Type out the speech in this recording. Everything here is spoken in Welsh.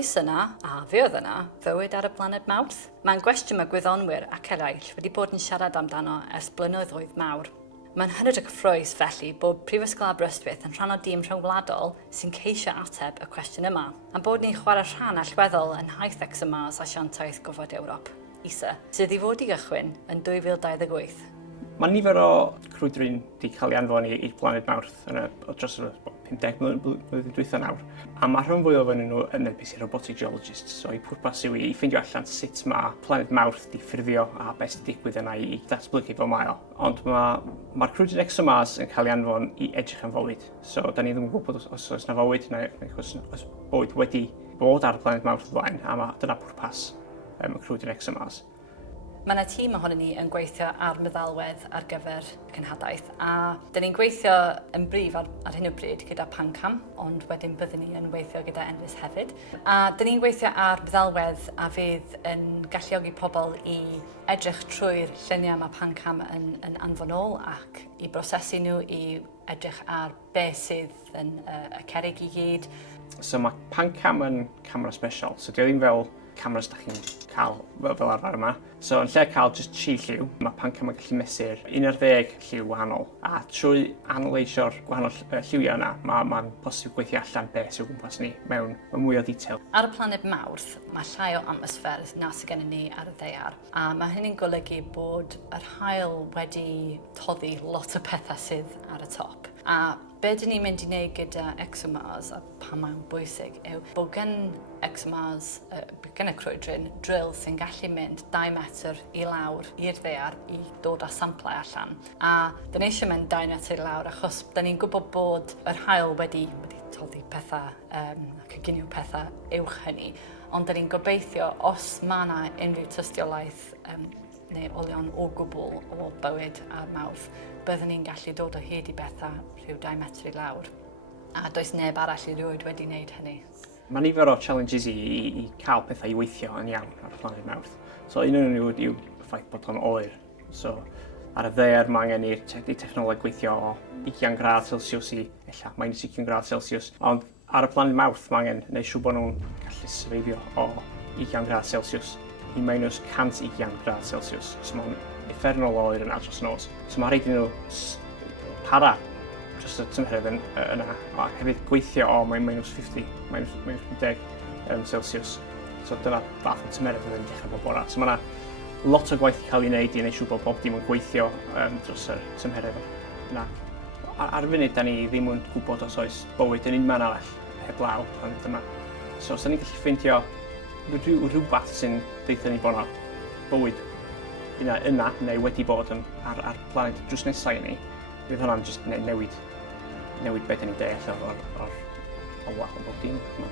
Oes yna, a fe oedd yna, fywyd ar y blaned Mawrth? Mae'n gwestiwn mae gwyddonwyr ac eraill wedi bod yn siarad amdano ers blynyddoedd mawr. Mae'n hynod y cyffrous felly bod Prifysgol Aberystwyth yn rhan o dîm rhynghwladol sy'n ceisio ateb y cwestiwn yma, a bod ni'n chwarae rhan allweddol yn haith exymars asiantaeth gofod Ewrop, ISA, sydd i fod i gychwyn yn 2028. Mae nifer o crwydryn wedi cael ei anfon i'r blaned Mawrth dros y 50 mlynedd dwytha nawr. A mae rhan fwyaf ohonyn nhw yn beth sy'n robotic geologists. So eu pwrpas yw i ffeindio allan sut mae planed Mawrth wedi ffurfio a beth sy'n digwydd yna i datblygu fel mae o. Ond mae'r crwydryn exymars yn cael ei anfon i edrych am fywyd. So da ni ddim yn gwybod os oes yna fywyd neu os bywyd wedi bod ar y planed Mawrth o blaen, a dyna pwrpas y crwydryn exymars. Mae yna tîm ohonyn ni yn gweithio ar meddalwedd ar gyfer y cynhadaeth, a dyn ni'n gweithio yn brif ar hyn o bryd gyda Pancam, ond wedyn byddwn ni yn weithio gyda Ennill hefyd. A dyn ni'n gweithio ar meddalwedd a fydd yn galluogi pobl i edrych trwy'r lluniau mae Pancam yn anfon ôl ac i brosesu nhw i edrych ar beth sydd yn y cerrig i gyd. So mae Pancam yn camera special, so dio ddim fel cameras da chi'n cael fel arfer yma. So yn lle cael jyst 3 lliw, mae Pancam yn gallu mesur 11 lliw wahanol. A trwy analysio'r gwahanol lliwiau yna, mae'n posib gweithio allan beth sy'n gwmpas ni mewn mwy o ddetail. Ar y planed Mawrth, mae llai o atmosffer na sydd gennym ni ar y ddaear. A mae hynny'n golygu bod yr haul wedi toddi lot o pethau sydd ar y top. A be dyn ni'n mynd i wneud gyda exymars, a pa mae'n bwysig, yw bod gan exymars, gan y crwydryn, drill sy'n gallu mynd 2 metr i lawr i'r ddaear i dod â samplau allan. A dyn ni eisiau mynd 2 metr i lawr achos dyn ni'n gwybod bod yr haul wedi toddi pethau, coginio pethau uwch hynny. Ond dyn ni'n gobeithio os mae yna unrhyw tystiolaeth neu olion o gwbl o bywyd ar Mawrth, byddwn ni'n gallu dod o hyd i bethau rhyw 2 metr i lawr. A does neb arall erioed wedi wneud hynny. Mae nifer o challenges i cael pethau i weithio yn iawn ar y planed Mawrth. So un o'n nhw yw ffaith bod o'n oer. So ar y ddaear mae angen i'r technoleg gweithio o 20 grad Celsius i minus 20 grad Celsius. Ond ar y planed Mawrth mae angen gwneud siŵr bod nhw'n gallu sefeifio o 20 grad Celsius i minus 120 grad Celsius. So mae'n effernol oer yna dros nos. So mae rhaid i nhw para dros y tymheredd yna, a hefyd gweithio o minus 50, minus 50 Celsius. So dyna fath o tymheredd yn dechrau bob bora. So mae yna lot o gwaith i cael ei wneud i wneud siŵr bod bob dim yn gweithio dros y tymheredd yna. Ar y funud, da ni ddim yn gwybod os oes bywyd yn unman arall heblaw pan yma. So os da ni'n gallu ffeindio rhywbeth sy'n deitha ni bod yna bywyd yna neu wedi bod ar planed drws nesaf i ni, bydd hwnna'n just newid beth ni'n deall o'r bob dim yma.